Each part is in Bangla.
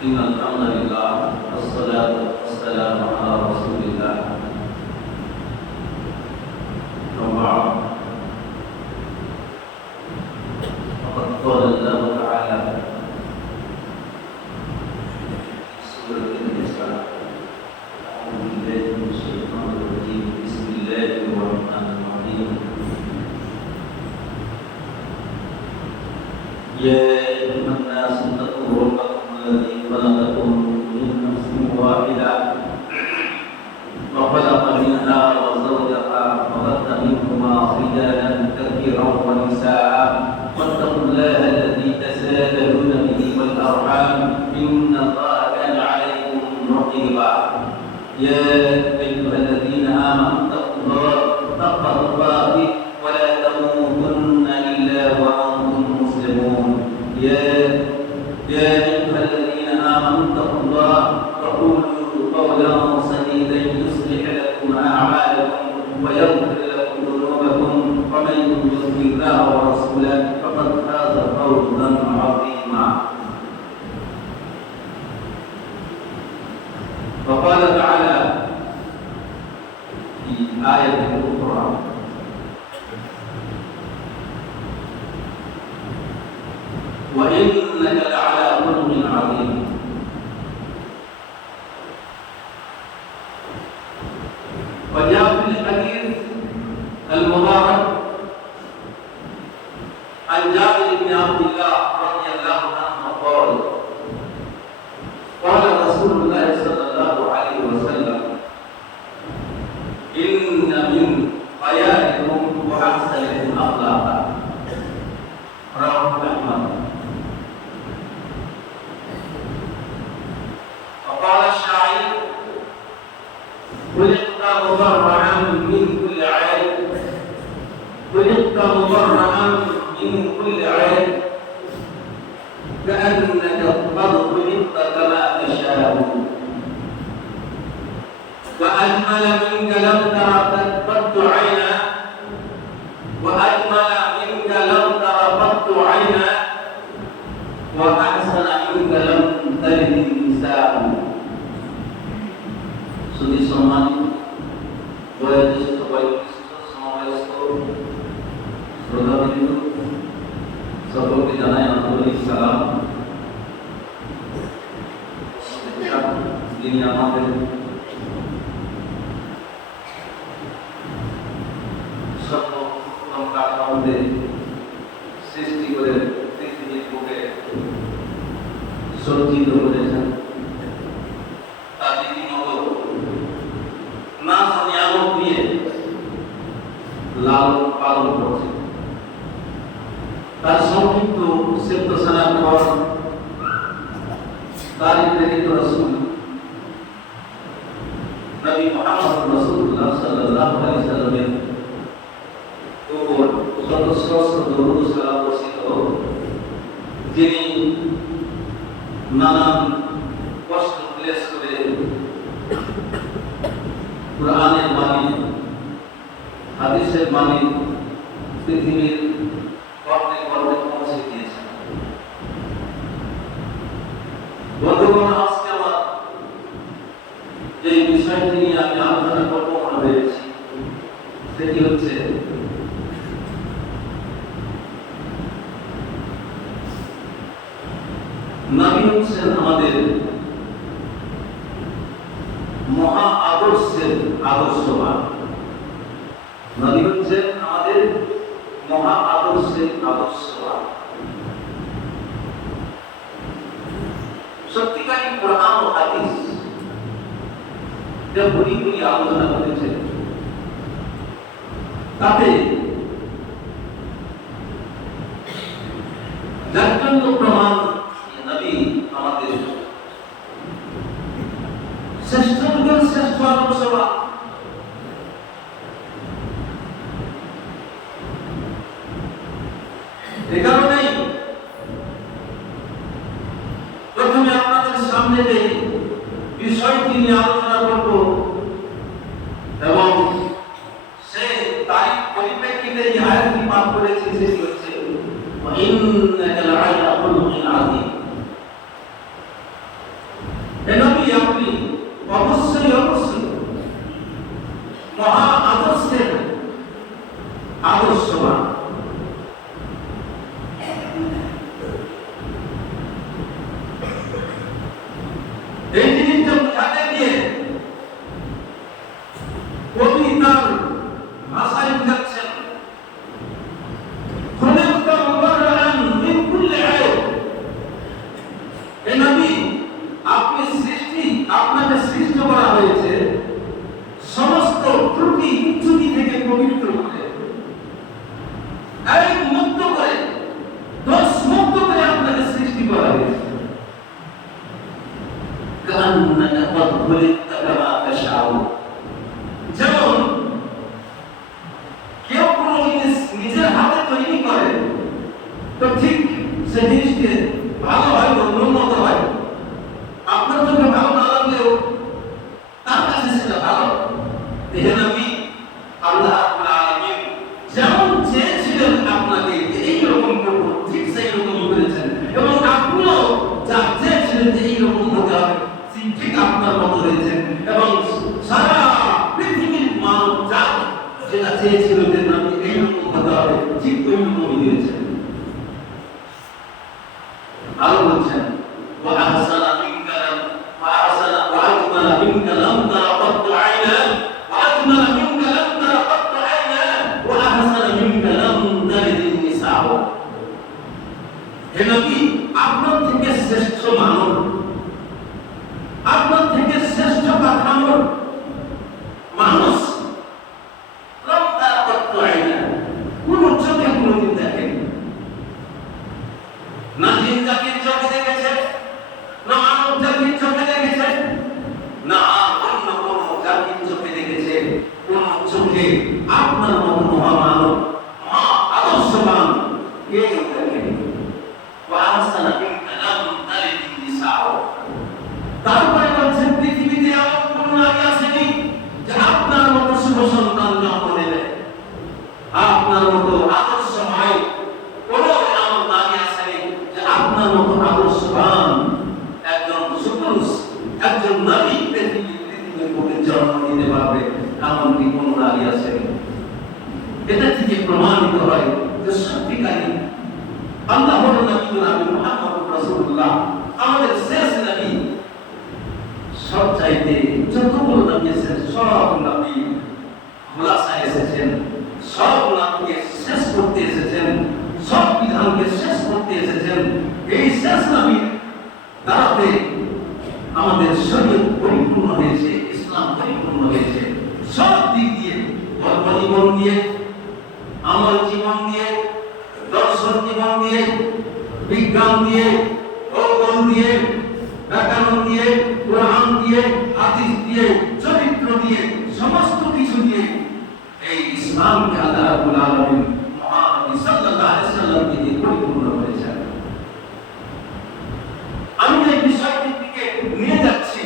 إن الحمد لله والصلاة والسلام على رسول الله وبعد فقد قال الله تعالى في سورة النساء أعوذ بالله من الشيطان الرجيم بسم الله الرحمن الرحيم يا أيها الناس اتقوا ربكم الذي خلقكم من نفس واحدة وخلق منها وزوجها وبث منهما رجالا كثيرا ونساء واتقوا الله الذي تساءلون به والأرحام إن الله كان عليكم رقيبا يا أيها الذين آمنوا اتقوا الله حق تقاته ولا تموتن إلا وأنتم مسلمون يا أيها الذين آمنوا اتقوا الله وقولوا قولا سديدا يصلح لكم أعمالكم ويغفر لكم ذنوبكم ومن يطع الله ورسوله فقد فاز فوزا عظيما. وقال تعالى في آية أخرى وإنك لعلى خلق عظيم. وجاء في الحديث المبارك عن جابر بن عبد الله رضي الله عنه قال قال رسول الله صلى الله عليه وسلم إن من خياركم وأحسنكم أخلاقا رواه أحمد. وقال الشاعر خلقت مبرعا من كل عيب خلقت مبرعا من كل عيب كأنك قد خلقت كما تشاء وأجمل منك لم تر قط عينا وأجمل منك لم تر قط عينا وأحسن منك لم تلد النساء. Suci সম্মানিত বয়োজ্যেষ্ঠ বয়োজ্যেষ্ঠ সমবয়স্ক শ্রোতাবৃন্দ সকলকে জানাই আন্তরিক সালাম। যিনি আমাদের সর্বপ্রথম কাঠামোতে সৃষ্টি করে পৃথিবীর বুকে সজ্জিত করেছেন, তার রীতিমতো নাচ নিয়ামত দিয়ে লালন পালন করছে। তার সংক্ষিপ্ত সেপ্তসানার পর তারই প্রেরিত রাসূল নবী মুহাম্মদ রাসূলুল্লাহ সাল্লাল্লাহু আলাইহি সাল্লামের উপর শত সহস্র দরুদ ও সালাম বর্ষিত হোক, যিনি নানান কষ্ট ক্লেশ করে কুরআনের বাণী হাদিসের বাণী পৃথিবীর কর্ণে কর্ণে পৌঁছে দিয়েছেন। বন্ধুগণ, আজকে আমার যে বিষয়টি নিয়ে আমি আলোচনা করবো মনে হয়েছি সেটি হচ্ছে নবী হচ্ছেন আমাদের মহা আদর্শের আদর্শবান। নবী হচ্ছেন আমাদের মহা আদর্শের আদর্শবান। সত্যিকারী কোরআন ও হাদিস যা বলি আলোচনা করেছে তাতে যার জন্য প্রমাণ নবী আমাদের শ্রেষ্ঠ যুগের শ্রেষ্ঠ আদর্শবান। এ কারণেই প্রথমে আপনাদের সামনে যে বিষয়টি নিয়ে আলোচনা করব এবং সে তারিখ পরিপ্রেক্ষিতে যে আয়াতটি পাঠ করেছি সেটি হচ্ছে وإنك لعلى خلق عظيم। হে নবী, আপনি সৃষ্টি, আপনাকে সৃষ্টি করা হয়েছে সমস্ত ত্রুটি বিচ্যুতি থেকে পবিত্র করে, এক মুক্ত করে, দোষ মুক্ত করে আপনাকে সৃষ্টি করা হয়েছে। কান্নাকা কদ খুলিকতা কামা তাশাউ, যেমন কেউ কোনো জিনিস নিজের হাতে তৈরি করে তো ঠিক সে জিনিসটি ভালো হয়, উন্নত হয়। আপনার চোখে ভালো না লাগলেও তার কাছে সেটা ভালো। হে নবী, আল্লাহ রাব্বুল আলামিন যেমন চেয়েছিলেন আপনাকে যে এইরকম করব, ঠিক সেই রকম করেছেন, এবং আপনিও যা চেয়েছিলেন যে এইরকম হতে হবে ঠিক আপনার মতো হয়েছেন, এবং সারা পৃথিবীর মানব জাত যেটা চেয়েছিল যে নবী এইরকম হতে হবে ঠিক ওইরকমই হয়েছে। আরো বলছেন وأحسن منك وأحسن وأجمل منك لم تر قط عينا وأجمل منك لم تر قط عينا وأحسن منك لم تلد النساء। হে নবী, আপনার থেকে শ্রেষ্ঠ মানব, আপনার থেকে শ্রেষ্ঠ কাঠামোর মানুষ লম তার কত আইনা, কোন চোখে কোনদিন দেখেনি, না জিন জাতির চোখে দেখেছে, না মানব জাতির চোখে দেখেছে, না অন্য কোন জাতির চোখে দেখেছে। কোন চোখে আপনার মতো মহামানব, মহা আদর্শবান কেউ দেখেনি। ওয়াহসানা মিনকা লাম তালিদ নিসাউ। তারপরে বলছেন পৃথিবীতে এমন কোন নারী আসেনি যে আপনার মতো শুভ সন্তান জন্ম দেবে, আপনার মতো আদর্শময় কোন এমন নারী আসেনি যে আপনার মতো আদর্শবান একজন সুপুরুষ, একজন নবী পৃথিবীর বুকে জন্ম দিতে পারবে, এমনকি কোন নারী আসেনি। এটা থেকে প্রমাণিত হয় যে সত্যিকারী আল্লাহর নবী নবী মুহাম্মদ রাসূলুল্লাহ আমাদের শেষ নবী। সব চাইতে যতগুলো নবী এসেছেন সব নবী খোলাসা এসেছেন, সব নবীকে শেষ করতে এসেছেন, সব বিধানকে শেষ করতে এসেছেন। এই শেষ নবীর দ্বারাতে আমাদের শরীয়ত পরিপূর্ণ হয়েছে, ইসলাম পরিপূর্ণ হয়েছে, সব দিক দিয়ে, কর্মজীবন দিয়ে, আমল জীবন দিয়ে, দর্শন জীবন দিয়ে, বিজ্ঞান দিয়ে, ভূগোল দিয়ে, ব্যাকরণ দিয়ে, কোরআন দিয়ে, হাদিস দিয়ে, চরিত্র দিয়ে, সমস্ত কিছু দিয়ে এই ইসলামকে আল্লাহ রাব্বুল আলামিন মুহাম্মদ সাল্লাল্লাহু আলাইহি ওয়াসাল্লামকে দিয়ে পরিপূর্ণ করেছেন। আমি এই বিষয়টির দিকে নিয়ে যাচ্ছি,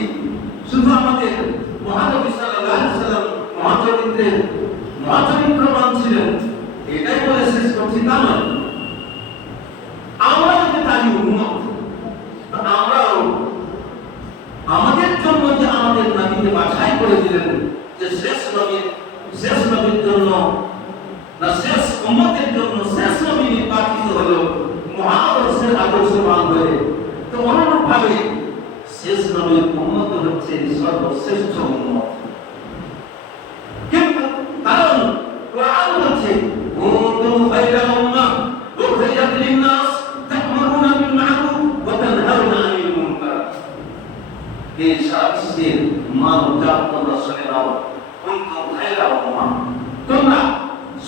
শুধু আমাদের মহানবী সাল্লাল্লাহু আলাইহি ওয়াসাল্লাম মহাচরিত্রবান ছিলেন এটাই বলে শেষ করছি তা নয়। আমরা যদি তারই উন্মত, আমরাও আমাদের জন্য যে আমাদের নবীকে বাছাই করে দিলেন যে শেষ নবীর জন্য না শেষ উম্মতের জন্য শেষ নবী নির্বাচিত হলো মহাদর্শের আদর্শবান হয়ে, তো অনুরূপভাবে শেষ নবীর উম্মত হচ্ছে সর্বশ্রেষ্ঠ উম্মত। কিন্তু কারণ কোরআন বলছে কুনতুম খায়রা উম্মাহ উখরিজাত লিন-নাস তা'মুরুনা বিল মা'রুফ ওয়া তানহাউনা আনিল মুনকার। এই শাস্তির মানবজাত তোমরা শুনে নাও, কুনতুম খায়রা উম্মাহ, তোমরা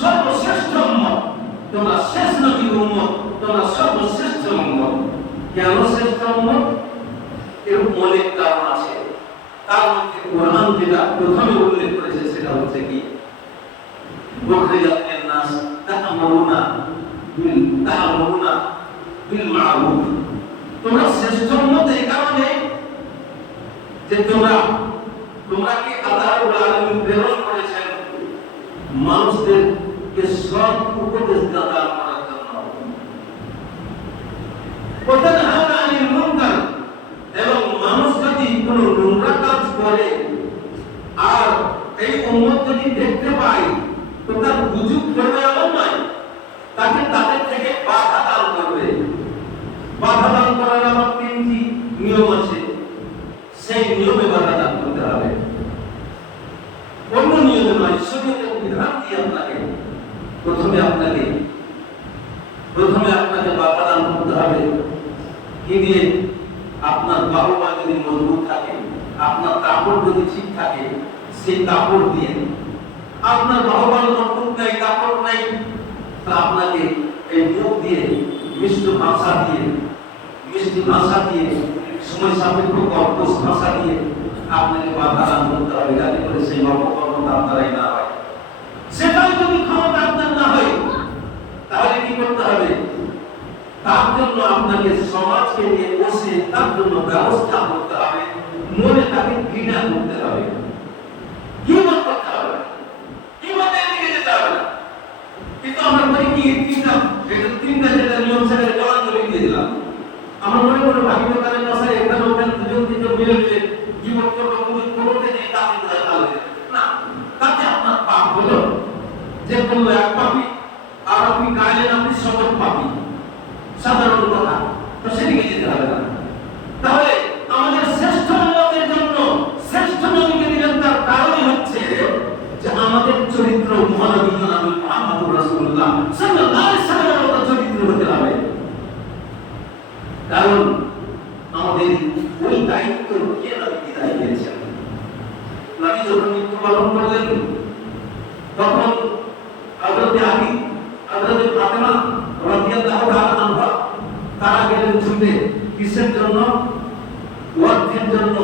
সর্বশ্রেষ্ঠ উম্মত, তোমরা শেষ নবীর উম্মত, তোমরা সর্বশ্রেষ্ঠ উম্মত। কেন শ্রেষ্ঠ উম্মত? এর অনেক কারণ আছে। তার মধ্যে কোরআন যেটা প্রথমে উল্লেখ করেছে সেটা হচ্ছে কি উখরিজাত লিন-নাস তা'মুরুনা বিল মা'রুফ। তোমরা শ্রেষ্ঠ উম্মত এই কারণে যে তোমরা কি আল্লাহ রাব্বুল আলামিন প্রেরণ করেছেন মানুষদেরকে সৎ উপদেশ দান করার জন্য, ওয়া তানহাউনা আনিল মুনকার, এবং মানুষ যদি কোনো নোংরা কাজ করে আর এই উম্মত যদি দেখতে পায় তো তার বুঝুক করবে এমন নয়, তাকে তাদের থেকে বাধা দান করবে। বাধা দান করার আমার 3টি নিয়ম আছে, সেই নিয়মে বাধা দান করতে হবে, অন্য নিয়মে নয়। শরীয়তের বিধান দিয়ে প্রথমে আপনাকে বাধা দান করতে হবে। কি দিয়ে? আপনার বাহুবা যদি মজবুত থাকে, আপনার কাপড় যদি ঠিক থাকে, সেই কাপড় দিয়ে। আপনার বাহুবা মজবুত নাই, কাপড় নাই, তা আপনাকে এই মুখ দিয়ে, মিষ্টি ভাষা দিয়ে, সময় সাপেক্ষ কর্কশ ভাষা দিয়ে আপনাকে বাধা দান করতে হবে, যাতে করে সেই অপকর্মটা আপনারাই না হয়। সেটাই যদি ক্ষমতা আপনার না হয়, তাহলে কি করতে হবে? তার জন্য আপনাকে সমাজকে নিয়ে বসে তার জন্য ব্যবস্থা করতে হবে, মনে তাকে ঘৃণা করতে হবে, কি করতে হবে, কি মনে দিকে যেতে হবে না। কিন্তু আমরা করি কি, তিনটা যেটা নিয়ম সেটা জলাঞ্জলি দিয়ে দিলাম। আমার মনে করে ভাগিদারের পাশে একটা লোকের দুজন তিনজন মিলে মিলে জীবন করবো, কোনোতে যে তাকে ভালো না, তাতে আপনার পাপ হলো যে বললো এক পাপি, আর আপনি গাইলেন আপনি শপথ পাপি, সাধারণ কথা। তো সেদিকে যেতে হবে না। তাহলে আমাদের শ্রেষ্ঠ উম্মতের জন্য শ্রেষ্ঠ নবীকে দিলেন, তার কারণই হচ্ছে যে আমাদের চরিত্র মহানবী জনাব মুহাম্মদুর রাসূলুল্লাহ সাল্লাল্লাহু আলাইহি ওয়াসাল্লামের মতো চরিত্র হতে হবে। কারণ আমাদের ওই দায়িত্ব কে নবী বিদায় দিয়েছেন। নবী যখন মৃত্যুবরণ করলেন, তখন হযরত আলী, হযরত ফাতেমা রাদিয়াল্লাহু তাআলা আনহা তারা গেলেন ছুটে। কিসের জন্য? ওয়ার্থের জন্য।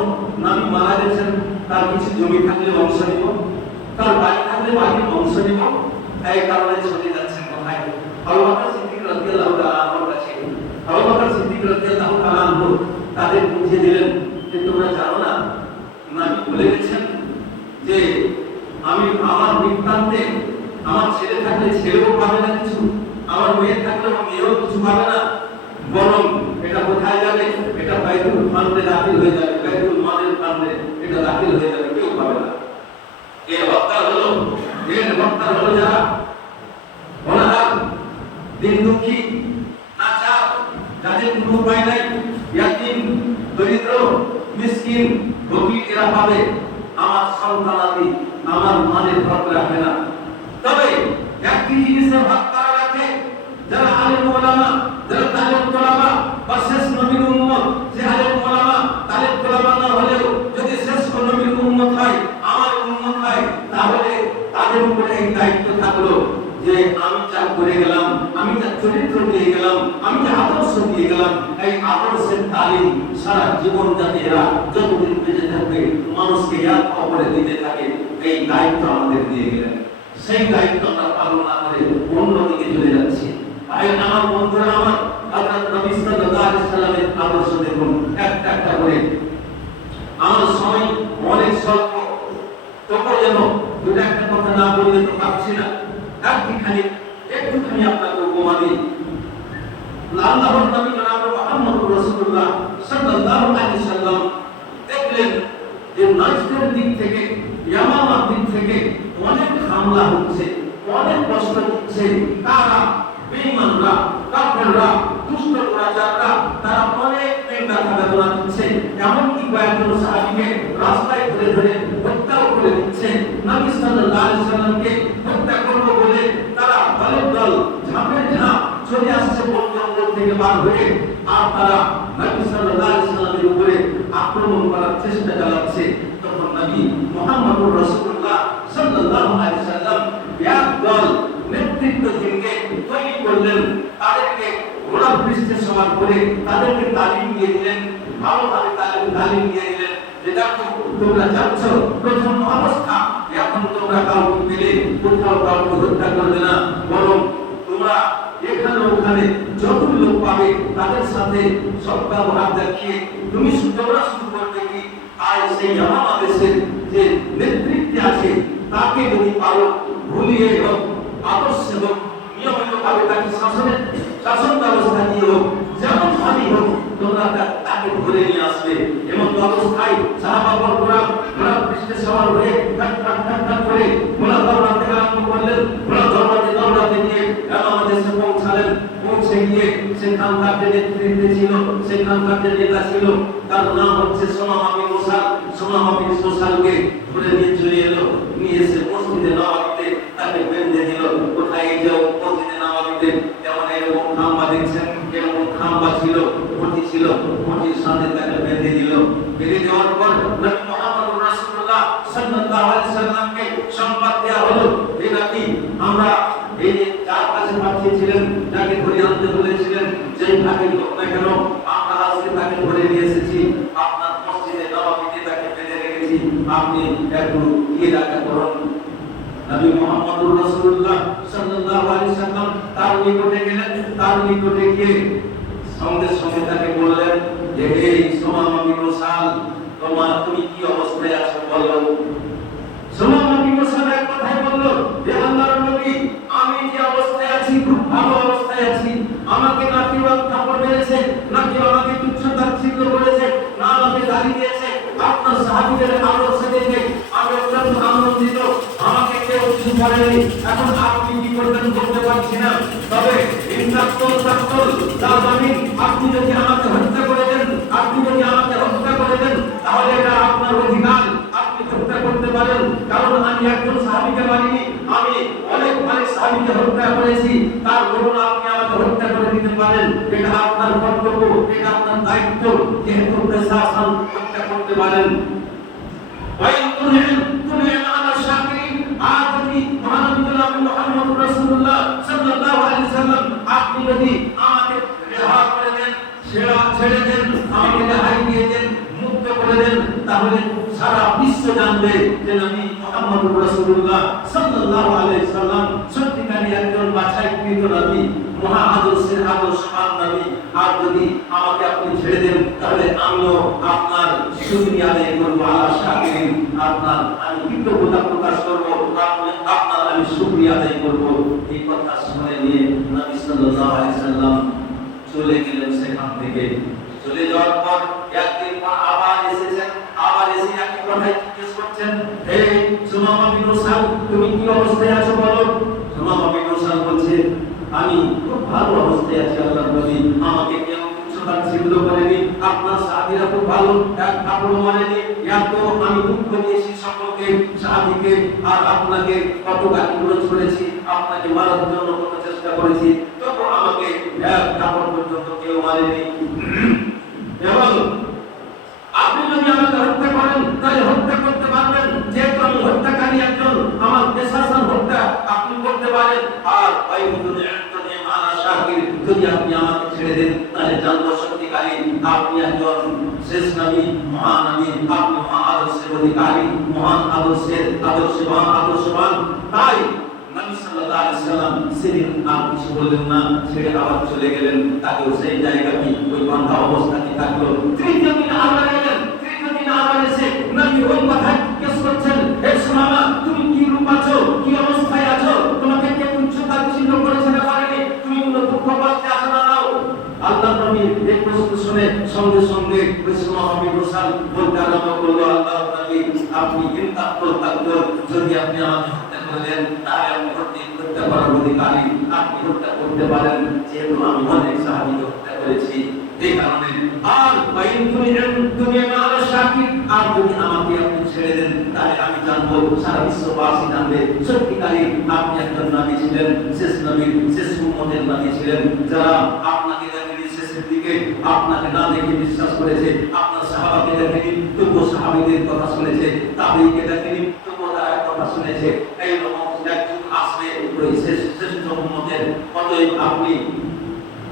নবী মারা গেছেন, তার কিছু জমি থাকলে অংশ নিব, তার বাড়ি থাকলে বাড়ির অংশ নিব, এই কারণে চলে যাচ্ছেন কোথায়? আবু বকর সিদ্দিক রাদিয়াল্লাহু তাআলা আনহুর কাছে। আবু বকর সিদ্দিক রাদিয়াল্লাহু তাআলা আনহু তাদের বুঝিয়ে দিলেন যে তোমরা জানো না, নবী বলে গেছেন যে আমি আমার বৃত্তান্তে আমার ছেলে থাকলে ছেলেও পাবে না কিছু, আমার মেয়ে থাকলে মেয়েও কিছু পাবে না, বরং এটা কোথায় যাবে? এটা বাইতুল মালে দাখিল হয়ে যাবে, বাইতুল মালের ফান্ডে এটা দাখিল হয়ে যাবে, কেউ পাবে না। এর হত্যার হলো যারা অনাহার, দিন দুঃখী, নাচার, যাদের কোনো উপায় নাই, ইয়াতীম, দরিদ্র, মিসকিন, ফকির, এরা পাবে। আমার সন্তানাদি আমার মানের হক রাখে না। তবে একটি জিনিসের হক তারা রাখে, যারা আলেম ওলামা, যারা তালেব ওলামা বা শেষ নবীর উম্মত। যে আলেম ওলামা, তালেব ওলামা না হলেও যদি শেষ নবীর উম্মত হয়, আমার উম্মত হয়, তাহলে তাদের উপরে এই দায়িত্ব থাকলো যে আমি যা করে গেলাম, আমি যা চরিত্র দিয়ে গেলাম, আমি যা আদর্শ দিয়ে গেলাম, এই আদর্শের তালিম সারা জীবন যাতে এরা যতদিন বেঁচে থাকবে মানুষকে ইয়াদ খবরে দিতে থাকে, এই দায়িত্ব আমাদের দিয়ে গেলেন। সেই দায়িত্ব আমরা পালন না করে অন্যদিকে চলে যাচ্ছি। আমার বন্ধুরা, আমার হযরত নবী সাল্লাল্লাহু আলাইহি ওয়াসাল্লামের আদর্শ দেখুন একটা একটা করে। আমার সময় অনেক স্বল্প, তবু যেন দুটো একটা কথা না বললে তো পারছি না। একটুখানি আপনাকে উপমা দিই। আল্লাহর নবী জনাব মুহাম্মদুর রাসূলুল্লাহ সাল্লাল্লাহু আলাইহি ওয়াসাল্লাম দেখলেন যে নাজদের দিক থেকে, ইয়ামামার দিক থেকে অনেক হামলা হচ্ছে, অনেক কষ্ট হচ্ছে। তারা বেঈমানরা, কাফেররা, দুষ্ট রাজারা তারা অনেক ব্যথা বেদনা দিচ্ছে। এমনকি কয়েকজন সাহাবীকে রাস্তায় ধরে ধরে হত্যাও করে দিচ্ছে। নবী সাল্লাল্লাহু আলাইহি ওয়াসাল্লামকে হত্যা করব বলে তারা দলের দল, ঝাঁপের ঝাঁপ চলে আসছে বন জঙ্গল থেকে বার হয়ে। আর তারা নবী সাল্লাল্লাহু আলাইহি ওয়াসাল্লামের উপরে আক্রমণ করার চেষ্টা চালাচ্ছে। তখন নবী মুহাম্মদুর রাসূলুল্লাহ সাল্লাল্লাহু আলাইহি ওয়াসাল্লাম এক দল নেতৃত্বহীনকে তৈরি করলেন, তাদেরকে ঘোড়া পৃষ্ঠে সবার করে তাদেরকে তালিম দিয়ে দিলেন, ভালোভাবে তালিম দিয়ে দিলেন যে দেখো তোমরা যাচ্ছ প্রথম অবস্থা, এখন তোমরা কাউকে পেলে কোথাও কাউকে হত্যা করবে না, বরং তোমরা এখানে ওখানে যত লোক পাবে তাদের সাথে সদ্ব্যবহার দেখিয়ে তোমরা শুরু করবে কি, আর সেই আমার দেশের যে নেতৃত্বে আছে তাকে যদি পারো ভুলিয়ে হোক, আদর্শে হোক, নিয়মিতভাবে তাকে শাসন ব্যবস্থা দিয়ে হোক, যেমন ভাবেই হোক তোমরা তাকে ধরে নিয়ে আসবে। এবং অবস্থায় সাহাবাগণ ঘোড়া পৃষ্ঠে সবার হয়ে করে ঘোড়া দৌড়াতে আরম্ভ করলেন। ঘোড়া দৌড়াতে গিয়ে আমাদের দেশে পৌঁছালেন। পৌঁছে গিয়ে সেখানকার যে নেতৃত্বে ছিল, সেখানকার যে নেতা ছিল, তার নাম হচ্ছে সোমামাবি মোসাল। সোমামাবি মোসালকে ধরে নিয়ে চলে এলো, নিয়ে এসে মসজিদে নববীতে তাকে বেঁধে দিল। কোথায় যাও? মসজিদে নববীতে যেমন এরকম খাম্বা দেখছেন, এরকম খাম্বা ছিল, প্রতি ছিল, মাটির সাথে তাকে বেঁধে দিল। বেঁধে দেওয়ার পর নবী মুহাম্মদুর রাসূলুল্লাহ সাল্লাল্লাহু আলাইহি সাল্লামকে সংবাদ দেওয়া হলো, হে নবী, আমরা এই যে যার কাছে পাঠিয়েছিলেন, যাকে ধরে আনতে বলেছিলেন, যেই ভাগে হোক না কেন, আমরা আজকে তাকে ধরে নিয়ে এসেছি, আপনার মসজিদে নববীতে তাকে বেঁধে রেখেছি, আপনি একটু গিয়ে দেখা করুন। নবী মুহাম্মদুর রাসূলুল্লাহ সাল্লাল্লাহু আলাইহি সাল্লাম তার নিকটে গেলেন। তার নিকটে গিয়ে সঙ্গে সঙ্গে তাকে বললেন যে, হে সুমামা বিন সাল, তুমি কি অবস্থায় আছো বলো। সুমামা বিন সাল এক কথাই বলল, হে আল্লাহর নবী, আমি যে অবস্থায় আছি খুব ভালো অবস্থায় আছি। আমাকে না কেউ থাপ্পড় মেরেছে, না কেউ আমাকে তুচ্ছ তাচ্ছিল্য করেছে, না আমাকে গালি দিয়েছে। আপনার সাহাবীদের আদর্শ দেখে আমি অত্যন্ত আনন্দিত। আমাকে কেউ কিছু বলেনি। এখন আপনি কি করবেন বলতে পারছি না, তবে আপনি যদি আমাকে হত্যা করে দেন, তাহলে এটা আপনার অধিকার, আপনি হত্যা করতে পারেন। কারণ আমি একজন সাহাবীকে মানিনি, আমি অনেক সাহাবীকে হত্যা করেছি। তার বলুন আপনি আমাকে হত্যা করে দিতে পারেন, এটা আপনার কর্তব্য, এটা আপনার দায়িত্ব, যেহেতু প্রশাসন হত্যা করতে পারেন। আপনি যদি আমাকে ছেড়ে দেন, আমাকে রেহাই দিয়ে দেন, মুক্ত করে দেন, তাহলে সারা বিশ্ব জানবে যে নবী মুহাম্মদুর রাসূলুল্লাহ সাল্লাল্লাহু আলাইহি সাল্লাম সত্যিকারী একজন বাছাইকৃত নবী, মহা আদর্শের আদর্শবান নবী। আর যদি আমাকে আপনি ছেড়ে দেন, তাহলে আমিও আপনার শুকরিয়া আদায় করব, আল্লাহ শাকিরিন, আমি কৃতজ্ঞতা প্রকাশ করব, আপনার আমি শুকরিয়া আদায় করব। এই কথা শুনে নিয়ে নবী সাল্লাল্লাহু আলাইহি সাল্লাম চলে গেলেন সেখান থেকে। চলে যাওয়ার পর একদিন পর আবার এসেছেন, আবার এসে একই কথাই জিজ্ঞেস করছেন, হে সুমামা বিন সাল, তুমি কি অবস্থায় আছো বলো। সুমামা বিন সাল বলছে, আমি খুব ভালো অবস্থায় আছি আল্লাহর নবী, আমাকে কেউ কিছু তাচ্ছিল্য করেনি, আপনার সাহাবীরা খুব ভালো, এক কাপড় মারেনি, এত আমি দুঃখ দিয়েছি সকলকে, সাহাবীকে আর আপনাকে, কত গালিগুলো ছড়েছি, আপনাকে মারার জন্য কত চেষ্টা করেছি, তবু আমাকে এক কাপড় পর্যন্ত কেউ মারেনি। এবং আপনি যদি আমাকে হত্যা করেন, তাহলে হত্যা করতে পারবেন, যেহেতু আমি হত্যাকারী একজন, আমার প্রশাসন হত্যা আপনি করতে পারেন। আর যদি আপনি আমাকে ছেড়ে দেন, তাহলে জানবো সত্যিকারী আপনি একজন শেষ নবী, মহান নবী, আপনি মহা আদর্শের অধিকারী, মহান আদর্শবান। তাই নবী সাল্লাল্লাহু আলাইহি সাল্লাম সেদিন আর কিছু বললেন না, ছেড়ে আবার চলে গেলেন। তাকেও সেই জায়গাটি ওই বান্ধা অবস্থাতে থাকলো। তৃতীয় দিন আবার এলেন, এসে নবী ওই কথাই জিজ্ঞেস করছেন, হে সুমামা, তুমি কি রূপ আছো, কি অবস্থায় আছো, তোমাকে কে তুচ্ছ তাচ্ছিল্য করেছে না করেনি, তুমি কোনো দুঃখ কষ্টে আছো না নাও। আল্লাহর নবী এই প্রশ্ন শুনে সঙ্গে সঙ্গে সুমামা বিন সাল বলতে আরম্ভ করলো, আল্লাহর নবী, আপনি যদি আপনি আমাকে হত্যা করলেন, তাহলে আমি হত্যা করার অধিকারী, আপনি হত্যা করতে পারেন, যেহেতু আমি অনেক সাহাবীকে হত্যা করেছি, এই কারণে। আর আর যদি আমাকে আপনি ছেড়ে দেন, তাহলে আমি জানবো, সারা বিশ্ববাসী জানবে সত্যিকারী আপনি একজন নবী ছিলেন, শেষ নবী, শেষ উম্মতের নবী ছিলেন, যারা আপনাকে দেখেনি শেষের দিকে, আপনাকে না দেখে বিশ্বাস করেছে, আপনার সাহাবাকে দেখেনি তবুও সাহাবীদের কথা শুনেছে, তাবেঈকে দেখেনি তবুও তার কথা শুনেছে। এই রকম একজন আসবে ওই শেষ উম্মতের। অতএব আপনি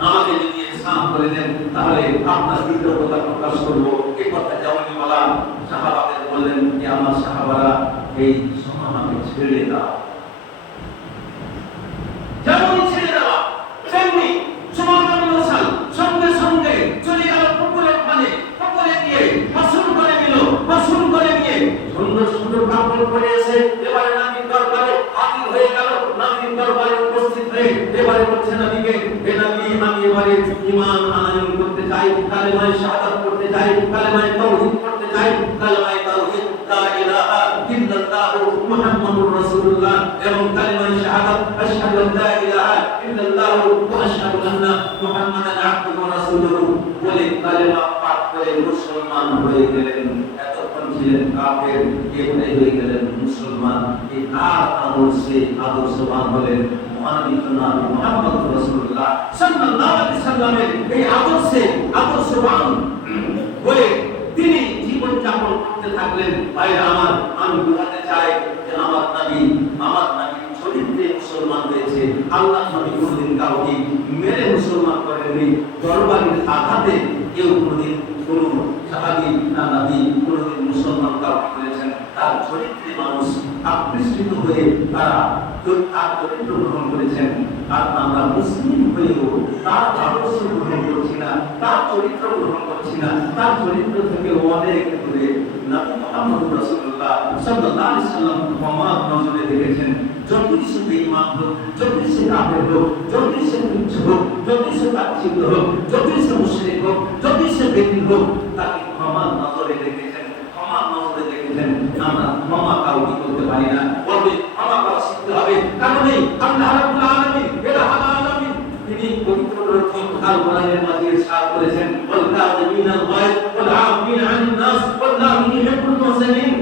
আমাকে যদি ইহসান করে দেন, তাহলে আপনার কৃতজ্ঞতা প্রকাশ করব। এই কথা যেমনই বলা, সাহাবাদের বললেন যে আমার সাহাবারা এই সুমামাকে ছেড়ে দাও। যেমনই ছেড়ে দেওয়া, তেমনি সুমামা বিন সাল সঙ্গে সঙ্গে চলে গেল পুকুরের পানে, পুকুরে গিয়ে গোসল করে নিয়ে সুন্দর কাপড় পরে এসে এবারে নবীর দরবারে হাজির হয়ে গেল। নবীর দরবারে উপস্থিত হয়ে এবারে বলছে নবীকে, হে নবী, আমি এবারে ঈমান আনয়ন করতে চাই, কালেমায়ে শাহাদাত করতে চাই, কালেমায়ে তাওহীদ করতে চাই, কালেমায়ে তাওহীদ লা ইলাহা ইল্লাল্লাহু মুহাম্মাদুর রাসূলুল্লাহ এবং কালেমায়ে শাহাদাত আশহাদু আল্লা ইলাহা ইল্লাল্লাহু ওয়া আশহাদু আন্না মুহাম্মাদান আবদুহু ওয়া রাসূলুহু বলে কালেমা পাঠ করে মুসলমান হয়ে গেলেন। এতক্ষণ ছিলেন কাফের, এবারে হয়ে গেলেন মুসলমান। এই আদর্শবান হলেন। মহানবী জনাব মুহাম্মদ রাসূলুল্লাহ সাল্লাল্লাহু আলাইহি ওয়াসাল্লামের এই আদর্শবান হয়ে তিনি জীবন যাপন করতে থাকলেন। ভাইরা আমার, আমি বোঝাতে চাই যে আমার নবী চরিত্রে মুসলমান হয়েছে। আল্লাহ নবী কোনদিন কাউকে মেরে মুসলমান করেননি। তরবারির আঘাতে কেউ কোনদিন কোন সাহাবী না নবী কোনদিন মুসলমান কাউকে করেছেন। তার চরিত্রে মানুষ আকৃষ্ট হয়ে তার চরিত্র গ্রহণ করেছেন। আর আমরা মুসলিম হয়েও তার আদর্শ গ্রহণ করছি না, তার চরিত্র গ্রহণ করছি না। তার চরিত্র থেকে অনেক দূরে নবী মুহাম্মদ রাসূলুল্লাহ সাল্লাল্লাহু আলাইহি ওয়াসাল্লাম ক্ষমা নজরে দেখেছেন। যতই সে বেঈমান হোক, যতই সে কাফের হোক, যতই সে তুচ্ছ হোক, যতই সে তাচ্ছিল্য হোক, যতই সে মুশরিক হোক, যতই সে বেঈমান হোক, তাকে ক্ষমা নজরে দেখেছেন। আমরা ক্ষমা কাউকে করতে পারি না, বলবে ক্ষমা করা শিখতে হবে। কারণে আল্লাহ রাব্বুল আলামিন তিনি পবিত্র গ্রন্থ আল কোরআনের মাঝে ইরশাদ করেছেন, ওয়াল কাযিমিনাল গায়জ ওয়াল আফিনা আনিন নাস ওয়াল্লাহু ইউহিব্বুল মুহসিনিন।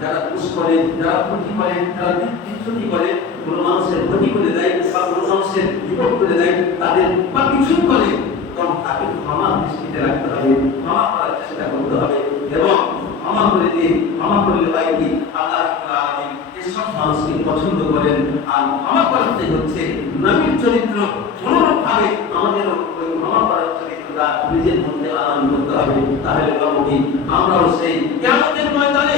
যারা কুশ করে, যারা ক্ষতি করে, যারা বিচ্যুতি করে, কোন মানুষের ক্ষতি করে দেয় বা কোন মানুষের বিপদ করে দেয়, তাদের বা কিছু করে, তখন তাকে ক্ষমা দৃষ্টিতে রাখতে হবে, ক্ষমা করার চেষ্টা করতে হবে। এবং ক্ষমা করে দিয়ে ক্ষমা করলে ভাই কি আল্লাহ রাব্বুল আলামিন এসব মানুষকে পছন্দ করেন। আর ক্ষমা করাতে হচ্ছে নবীর চরিত্র। অনুরূপভাবে আমাদের ওই ক্ষমা করার চরিত্রটা নিজের মধ্যে আনয়ন করতে হবে। তাহলে বাবু কি আমরাও সেই কিয়ামতের ময়দানে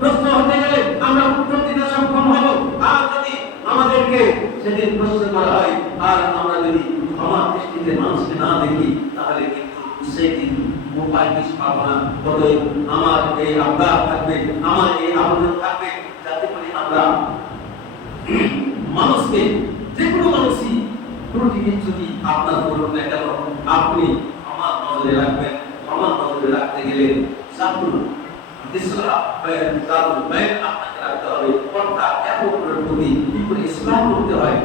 প্রশ্ন হতে গেলে আমরা উত্তর দিতে সক্ষম হব। আর যদি আমাদেরকে সেদিন প্রশ্ন করা হয় আর আমরা যদি ক্ষমা দৃষ্টিতে মানুষকে না দেখি, তাহলে কিন্তু সেদিন উপায় কিছু পাবো না। অতএব আমার এই আবদার থাকবে, আমার এই আবেদন থাকবে, যাতে করে আমরা মানুষকে, যে কোনো মানুষই ত্রুটি বিচ্যুতি আপনার করুন না কেন, আপনি ক্ষমা নজরে রাখবেন। ক্ষমা নজরে রাখতে গেলে আপনাকে রাখতে হবে। অর্থাৎ এত প্রতি কি করে ইসলাম করতে হয়,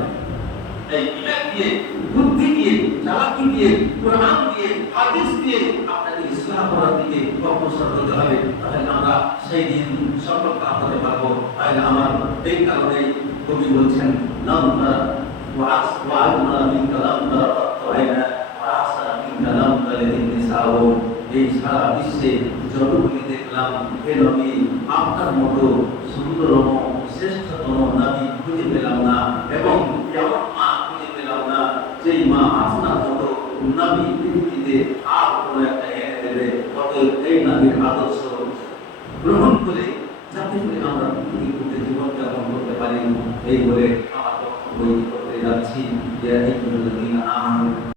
এই বিবেক দিয়ে, বুদ্ধি দিয়ে, চালাকি দিয়ে, কোরআন দিয়ে, হাদিস দিয়ে আপনাকে ইসলাম করার দিকে অগ্রসর হতে হবে। তাহলে আমরা সেই দিন সফল কাম হতে পারবো। তাহলে আমার এই কারণে কবি বলছেন, নামরা ওয়াজমারা মিন কালাম তারাতাইনা ওয়াহসানা মিন কালাম তালিদিন নিসাও। এই সারা বিশ্বে যতগুলি দেখলাম, হে নবী আপনার মতো সুন্দরতম শ্রেষ্ঠতম নবী খুঁজে পেলাম না, এবং এমন মা খুঁজে পেলাম না যেই মা আপনার মতো নবী পৃথিবীতে আর কোনো একটা এনে দেবে। অতএব এই নবীর আদর্শ গ্রহণ করে যাতে করে আমরা পৃথিবীতে জীবনযাপন করতে পারি, এই বলে আমার বক্তব্য করতে যাচ্ছি। যে এই